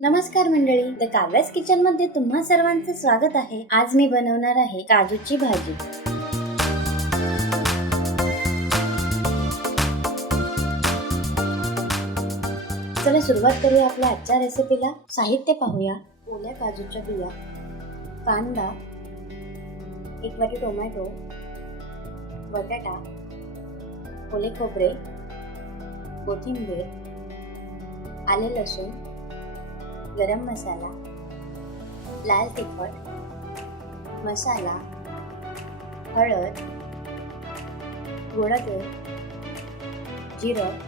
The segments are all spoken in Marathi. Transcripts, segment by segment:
नमस्कार मंडळी द काव्यास किचनमध्ये तुम्हा सर्वांचं स्वागत आहे. आज मी बनवणार आहे काजूची भाजी. चला सुरुवात करूया आपल्या आजच्या रेसिपीला साहित्य पाहूया. ओल्या काजूच्या बिया कांदा एक वाटी टोमॅटो बटाटा ओले खोबरे कोथिंबीर आले लसूण गरम मसाला लाल तिखट मसाला हळद गोडा तेल जिरं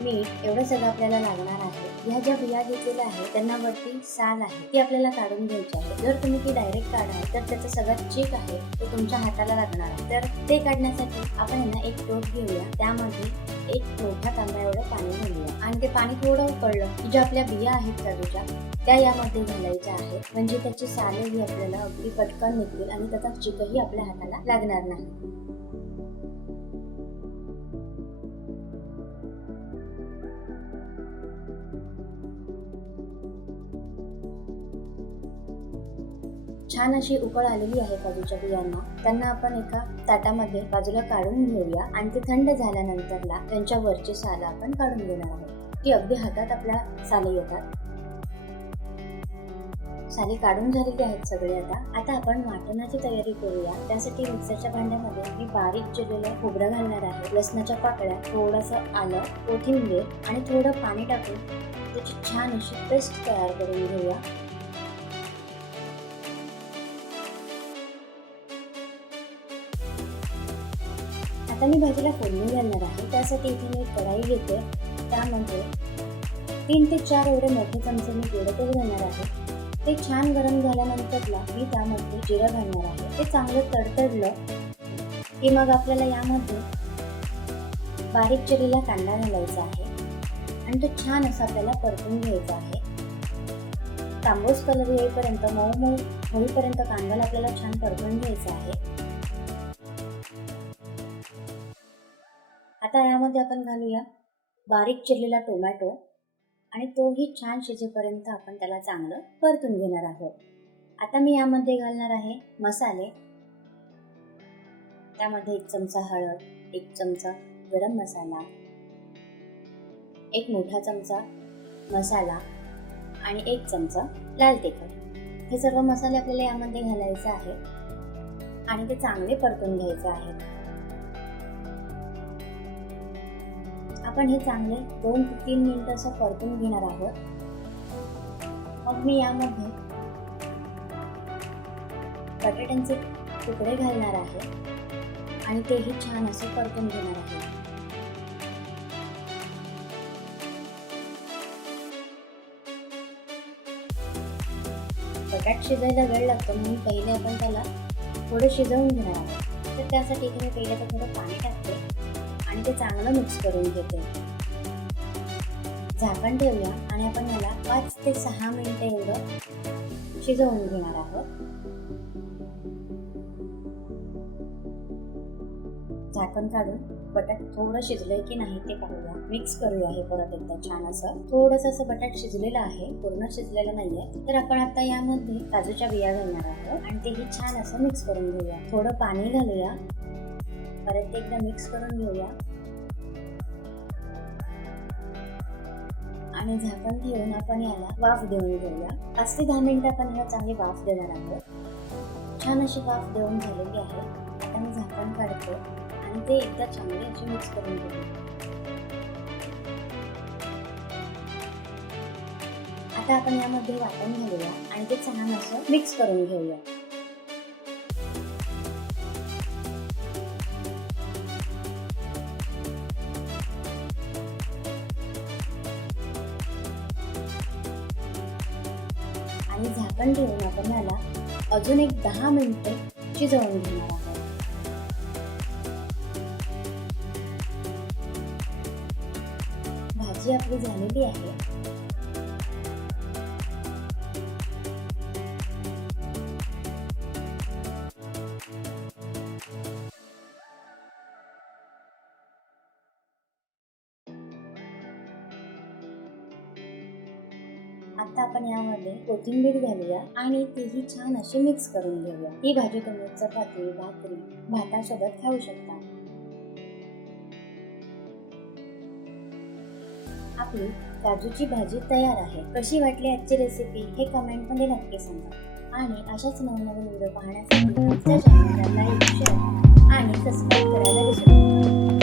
मीठ एवढं सगळं आपल्याला लागणार आहे. ह्या ज्या बिया घेतलेल्या आहेत त्यांना वरती साल आहे ती आपल्याला काढून घ्यायची आहे. जर तुम्ही ती डायरेक्ट काढाल तर त्याचा सगळं चेक आहे तो तुमच्या हाताला लागणार आहे. तर ते काढण्यासाठी आपण यांना एक टोप घेऊया. त्यामध्ये एक मोठा तांबा एवढं पाणी घालूया. आणि ते पाणी थोडं उकळलं की ज्या आपल्या बिया आहेत काजूच्या त्या यामध्ये घालायच्या आहेत. म्हणजे त्याची सालही आपल्याला अगदी पटकन निघतील आणि त्याचा चिकही आपल्या हाताला लागणार नाही. छान अशी उकळ आलेली आहे काजूच्या बियांना. त्यांना आपण एका ताटामध्ये बाजूला काढून घेऊया आणि ते थंड झाल्यानंतरला त्यांच्या वरची सालं आपण काढून घेणार आहोत. ती अगदी हातात आपल्या साले येतात. साली काढून झालेली आहेत सगळे आता. आता आपण वाटणाची तयारी करूया. त्यासाठी मिक्सरच्या भांड्यामध्ये मी बारीक चिरलेलं खोबरं घालणार आहे. लसणाच्या पाकळ्या थोडंसं आलं कोथिंबीर आणि थोडं पाणी टाकून त्याची छान अशी पेस्ट तयार करून घेऊया. आता मी भाजीला फोडणी घालणार आहे. त्यासाठी इथे मी एक कढाई घेते. त्यामध्ये तीन ते चार एवढे मोठे चमचे मी गोडं तेल घालणार आहे. ते छान गरम झाल्यानंतरला मी त्यामध्ये जिरं घालणार आहे. ते चांगलं तडतडलं की मग आपल्याला यामध्ये बारीक चिरीला कांदा घालायचा आहे. आणि तो छान असा आपल्याला परतून घ्यायचा आहे. तांबूस कलर येईपर्यंत मऊ मऊ होईपर्यंत कांद्याला आपल्याला छान परतून घ्यायचा आहे. आता यामध्ये आपण घालूया बारीक चिरलेला टोमॅटो आणि तोही छान शिजेपर्यंत आपण त्याला चांगलं परतून घेणार आहोत. आता मी यामध्ये घालणार आहे मसाले. त्यामध्ये एक चमचा हळद एक चमचा गरम मसाला एक मोठा चमचा मसाला आणि एक चमचा लाल तिखट. हे सर्व मसाले आपल्याला यामध्ये घालायचे आहे आणि ते चांगले परतून घ्यायचे आहेत. आपण हे चांगले दोन ते तीन मिनिट असं परतून घेणार आहोत. मग मी यामध्ये बटाट्यांचे तुकडे घालणार आहे आणि तेही छान असं परतून घेणार आहे. बटाट शिजायला वेळ लागतो म्हणून पहिले आपण त्याला थोडं शिजवून घेणार आहोत. तर त्यासाठी इथे मी पहिले तर थोडं पाणी टाकते आणि ते चांगलं मिक्स करून घेते. झाकण ठेवूया आणि आपण याला पाच ते सहा मिनिटं एवढं शिजवून घेणार आहोत. झाकण काढून बटाट थोडं शिजलंय की नाही ते पाहूया. मिक्स करूया हे परत एकदा छान असं. थोडंसं असं बटाट शिजलेलं आहे. पूर्ण शिजलेलं नाहीये. तर आपण आता यामध्ये काजूच्या बिया घालणार आहोत. आणि तेही छान असं मिक्स करून घेऊया. थोडं पाणी घालूया. परत एकदा मिक्स करून घेऊया. आणि झाकण ठेवून आपण याला वाफ देऊन घेऊया. पाच ते दहा मिनिटं आपण याला चांगली वाफ देणार आहोत. छान अशी वाफ देऊन झालेली आहे. आता मी झाकण काढते. आणि ते एकदा चांगले असे मिक्स करून घेऊ आता आपण यामध्ये वाटण घेऊया आणि ते छान असं मिक्स करून घेऊया आणि झाकण ठेवून आपण याला अजून एक दहा मिनिटे शिजवून घेणार आहोत भाजी आपली झालेली आहे. आता आपण यामध्ये कोथिंबीर घालूया आणि तीही छान अशी मिक्स करून घेऊया. ही भाजी तुम्ही चपाती भाकरी भातासोबत खाऊ शकता. आपली काजूची भाजी तयार आहे. कशी वाटली आजची रेसिपी हे कमेंटमध्ये नक्की सांगा. आणि अशाच नवनवीन व्हिडिओ पाहण्यासाठी आमच्या चॅनलला लाईक शेअर आणि सबस्क्राईब करायला विसरू नका.